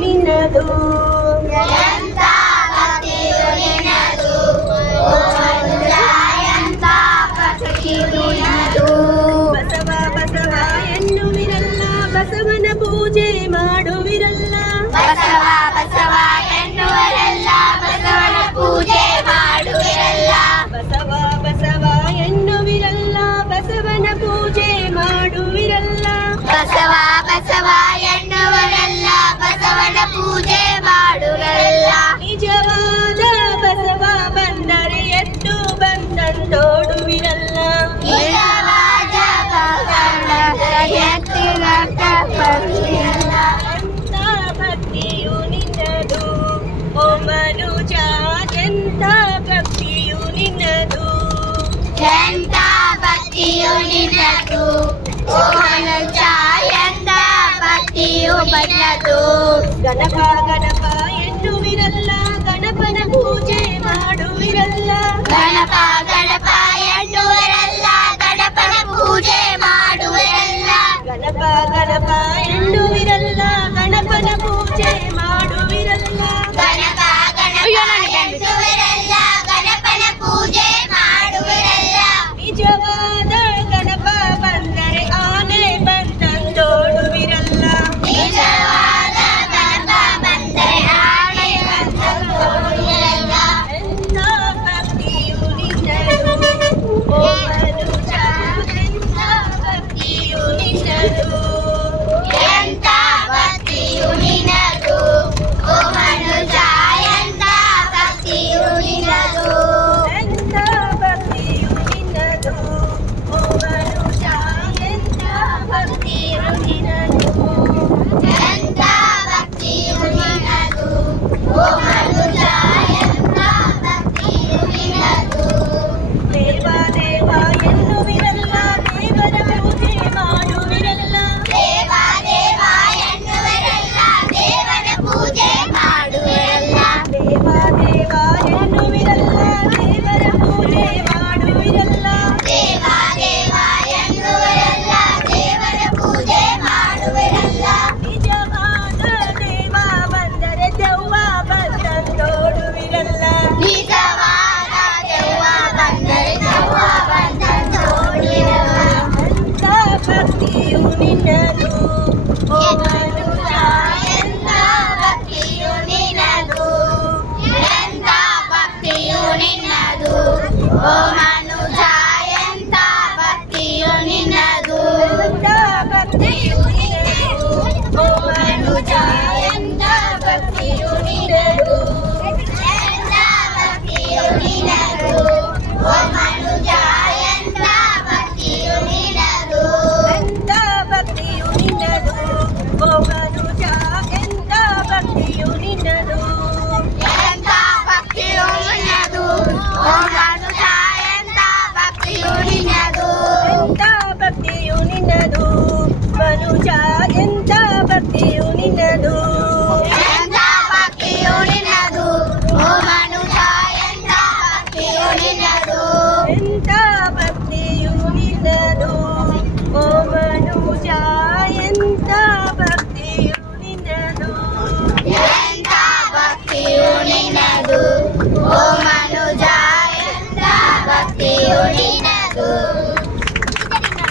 ನಿನ್ನದು ಬಸವ ಬಸವ ಎನ್ನುವಿರಲ್ಲ ಬಸವನ ಪೂಜೆ ಮಾಡುವಿರಲ್ಲ ಬಸವ ಬಸವ ಎನ್ನುವರೆಲ್ಲ ಬಸವನ ಪೂಜೆ ಮಾಡುವಿರಲ್ಲ ಬಸವ ಬಸವ ಎನ್ನುವಿರಲ್ಲ ಬಸವನ ಪೂಜೆ ಮಾಡುವಿರಲ್ಲ ಬಸವ ಬಸವ ಎನ್ನುವರೆಲ್ಲ ಬಸವನ ಪೂಜೆ ಮಾಡುವಿರಲ್ಲ ನಿಜವಾದ ಬಸವ ಬಂದರೆ ಎದ್ದು ಬಂದಂತೋಡುವಿರಲ್ಲ ನಿಜವಾದ ಎಂಥ ಭಕ್ತಿಯು ನಿನ್ನದು ಓ ಮನುಜ ಎಂಥ ಭಕ್ತಿಯು ನಿನ್ನದು ಎಂತ ಭಕ್ತಿಯು ನಿನ್ನದು ಓ ಮನುಜ ಎಂತ ಭಕ್ತಿಯು ಬನ್ನದು ಗಣಪ ಗಣಪ ಎನ್ನುವಿರಲ್ಲ ಗಣಪನ ಪೂಜೆ ಮಾಡುವಿರಲ್ಲ ಗಣಪ ಗಣಪ ಎನ್ನುವರೆಲ್ಲ ಗಣಪನ ಪೂಜೆ ಮಾಡುವಿರಲ್ಲ ಗಣಪ ಗಣಪ ಎನ್ನುವಿರಲ್ಲ ಗಣಪನ ಪೂಜೆ ಮಾಡುವಿರಲ್ಲ ಗಣಪ ಗಣಪ ಎನ್ನುವರೆಲ್ಲ ಗಣಪನ ಪೂಜೆ ಮಾಡುವಿರಲ್ಲ ನಿಜವಾದ ಗಣಪ ಬಂದರೆ ಆನೆ ಬಂದಂತೋಡುವಿರಲ್ಲ ನಿಜವಾದ ಗಣಪ ಬಂದರೆ ಆನೆ ಬಂದಂತೋಡುವಿರಲ್ಲ ಎಂಥ ಭಕ್ತಿಯು ನಿನ್ನದು ಓ ಮನುಜ ಎಂಥ ಭಕ್ತಿಯು ನಿನ್ನದು ಎಂತ ಭಕ್ತಿಯು ನಿನ್ನದು ಓ ಮನುಜ ಎಂತ ಭಕ್ತಿಯು ನಿನ್ನದು ಎಂಥ ಭಕ್ತಿಯು ನಿನ್ನದು ಓ ಮನುಜ ಎಂಥ ಭಕ್ತಿಯು ನಿನ್ನದು ಎಂತ ಭಕ್ತಿಯು ನಿನ್ನದು ಓ ಮನುಜ ಎಂತ ಭಕ್ತಿಯು ನಿನ್ನದು ದೇವ ದೇವ ಎನ್ನುವಿರಲ್ಲ ದೇವರ ಪೂಜೆ ಮಾಡುವಿರಲ್ಲ ದೇವ ದೇವ ಎನ್ನುವರೆಲ್ಲ ದೇವನ ಪೂಜೆ ಮಾಡುವಿರಲ್ಲ ದೇವ ದೇವ ಎನ್ನುವಿರಲ್ಲ ದೇವರ ಪೂಜೆ ಮಾಡುವಿರಲ್ಲ ದೇವ ದೇವ ಎನ್ನುವರೆಲ್ಲ ದೇವನ ಪೂಜೆ ಮಾಡುವಿರಲ್ಲ ನಿಜವಾದ ದೇವ ಬಂದರೆ ದೆವ್ವ ಬಂದಂತೋಡುವಿರಲ್ಲ ನಿಜವಾದ ದೆವ್ವ ಬಂದರೆ ದೆವ್ವ ಬಂದಂತೋಡಿರಲ್ಲ ಎಂಥ ಭಕ್ತಿಯು ನಿನ್ನದು ಓ ಮನುಜ ಎಂತ ಭಕ್ತಿಯು ನಿನ್ನದು ಎಂತ ಭಕ್ತಿಯು ನಿನ್ನದು ಓ ಮನುಜ ಎಂತ ಭಕ್ತಿಯು ನಿನ್ನದು ಎಂಥ ಭಕ್ತಿಯು ನಿನ್ನದು ಓ ಮನುಜ ಎಂಥ ಭಕ್ತಿಯು ನಿನ್ನದು ಎಂತ ಭಕ್ತಿಯು ನಿನ್ನದು ಓ ಮನುಜ ಎಂತ ಭಕ್ತಿಯು ನಿನ್ನದು ಎಂಥ ಭಕ್ತಿಯು ನಿನ್ನದು ಓ ಮನುಜ ಎಂಥ ಭಕ್ತಿಯು ನಿನ್ನದು ಎಂತ ಭಕ್ತಿಯು ನಿನ್ನದು ಓ ಮನುಜ ಎಂತ ಭಕ್ತಿಯು ನಿನ್ನದು ಎಂಥ ಭಕ್ತಿಯು ನಿನ್ನದು ಮನುಜ ಎಂಥ ಭಕ್ತಿಯು ನಿನ್ನದು ಎಂತ ಭಕ್ತಿಯು ನಿನ್ನದು ಓ ಮನುಜ ಎಂತ ಭಕ್ತಿಯು ನಿನ್ನದು ಎಂಥ ಭಕ್ತಿಯು ನಿನ್ನದು ಓ ಮನುಜ ಎಂಥ ಭಕ್ತಿಯು ನಿನ್ನದು ಎಂತ ಭಕ್ತಿಯು ನಿನ್ನದು ಓ